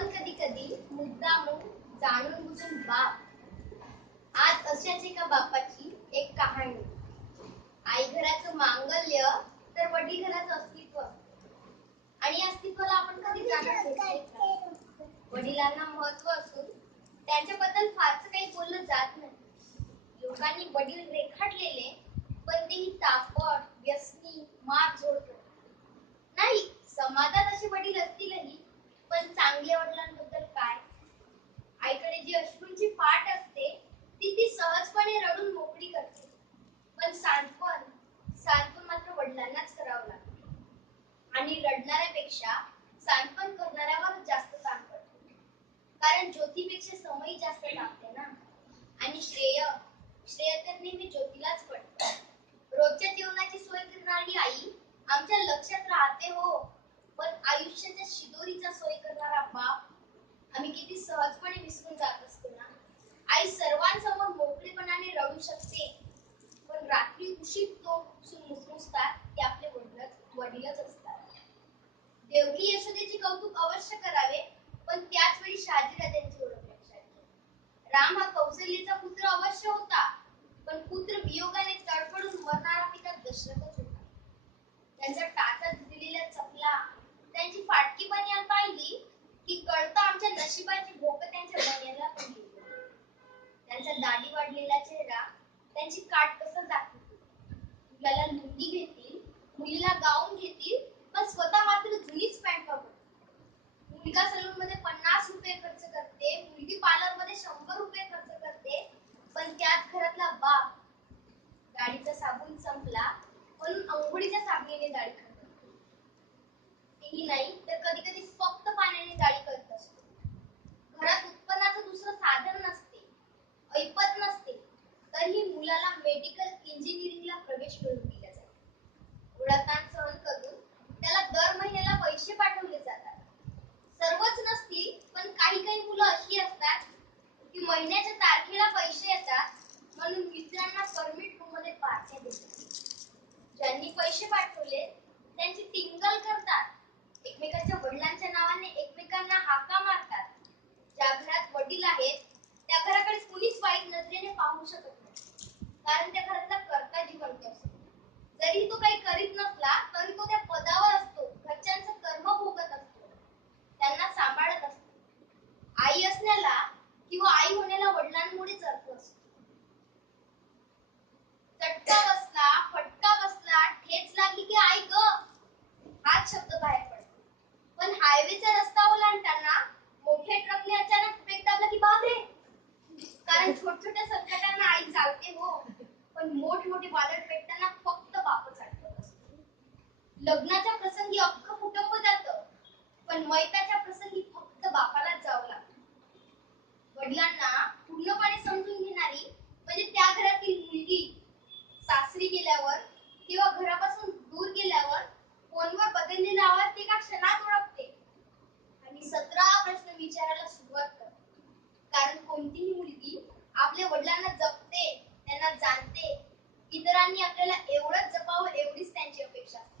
पण कधी कधी मुद्दामून जाणून बुजून बाप। आज अशाच एका बापाची एक कहाणी। आई घराचं मांगल्य तर वडील घराचं अस्तित्व, आणि अस्तित्वाला आपण कधी जाणून घेतले। वडिलांना महत्व असून त्यांच्याबद्दल फारसं काही बोललं जात नाही। लोकांनी वडील रेखाटलेले, पण तेही तापट, व्यसनी, मारझोड नाही। समाजात असे वडील असतीलही, पण चांगल्या वडिलांबद्दल काय? आईकडे जी अश्रूंची पाठ असते ती सहजपणे रडून मोकळी करते, पण सांत्वन मात्र वडिलांनाच करावं लागते। आणि रडणाऱ्यापेक्षा सांत्वन करणाऱ्यावर जास्त ताण पडतो, कारण ज्योतीपेक्षा समय जास्त लागते ना। आणि श्रेय तर नेहमी ज्योतीलाच पडतं। रोजच्या जीवनाची सोय करणारी आई आमच्या लक्षात राहते हो, पण आयुष्याच्या शिदोरीचा सोय करणारा बाप आम्ही किती सहजपणे विसरून जात असतो ना। आई सर्वांसमोर मोकळेपणाने रडू शकते, पण रात्री उशीर तोंड पुसून मुसमुसतात ते आपले वडीलच असतात। देवकी यशोदेचे कौतुक अवश्य करावे, पण त्याच वेळी शहाजीराजांची ओळख लक्षात घ्या। राम हा कौशल्याचा पुत्र अवश्य होता, पण पुत्र वियोगाने तडफडून मरणारा पिता दशरथच होता। त्यांच्या टाचात दिलेल्या चपला, त्यांची फाटकी बनियान पाहिली की कळतं आमच्या नशिबाची भोक त्यांच्या बनियानला पण गेली। त्यांचा दाढी वाढलेला चेहरा, त्यांची काट कसं दाखवते। मुलाला लुंगी घेतील, मुलीला गाऊन घेतील, पण स्वतः मात्र जुनीच पॅन्ट वापरते। मुलगा सलून मध्ये 50 रुपये खर्च करते, मुलगी पार्लर मध्ये 100 रुपये खर्च करते, पण त्याच घरातला बाप दाढीचा साबण संपला म्हणून अंघोळीच्या साबणाने दाढी करत असतो। तेही नाही तर कधी कधी फक्त पाण्याने दाढी करत असतो। घरात उत्पन्नाचं दुसरं साधन नसते, ऐपत नसते, तरीही मुलाला मेडिकल इंजिनिअरिंगला प्रवेश मिळवून दिला जातो। एवढा ताण सहन करून त्याला दर महिन्याला पैसे पाठवले जातात। सर्वच नसतील, पण काही मुलं अशी असतात की महिन्याच्या तारखेला पैसे येतात म्हणून मित्रांना परमिट रूम मध्ये पार्ट्या देतात। ज्यांनी पैसे पाठवले त्यांची टिंगल करतात, एकमेकांच्या वडिलांच्या नावाने एकमेकांना हाका मारतात। ज्या घरात वडील आहेत त्या घराकडे कुणीच वाईट नजरेने पाहू शकत नाही, कारण त्या घरातला कर्ता जिवंत असतो। जरी तो काही करीत नसला तरी तो त्या पदावर असतो, घरच्यांचं कर्म भोगत असतो, त्यांना सांभाळत असतो। आई असण्याला किंवा आई होण्याला वडिलांमुळेच अर्थ असतो। चटका बसला, फटका बसला, ठेच लागली की आई ग हाच शब्द बाहेर पडतो। पण हायवेचा रस्ता ओलांडताना मोठे ट्रकने अचानक ब्रेक दाबला की बापरे, कारण छोट्या संकटांना आई चालते हो, पण मोठमोठे वादळ पेटताना फक्त बापच आठवत असतो। लग्नाच्या प्रसंगी अख्खं कुटुंब जातं, पण मैताच्या प्रसंगी फक्त बापालाच जावं लागतं। वडिलांना पूर्णपणे समजून घेणारी म्हणजे त्या घरातील मुलगी सासरी गेल्यावर किंवा घरापासून दूर गेल्यावर फोनवर बदललेला आवाज एका क्षणात ओळखते आणि 17 प्रश्न विचारायला सुरुवात करते। कारण कोणतीही मुलगी आपल्या वडिलांना जपते, त्यांना जाणते। इतरांनी आपल्याला एवढंच जपावं एवढीच त्यांची अपेक्षा असते।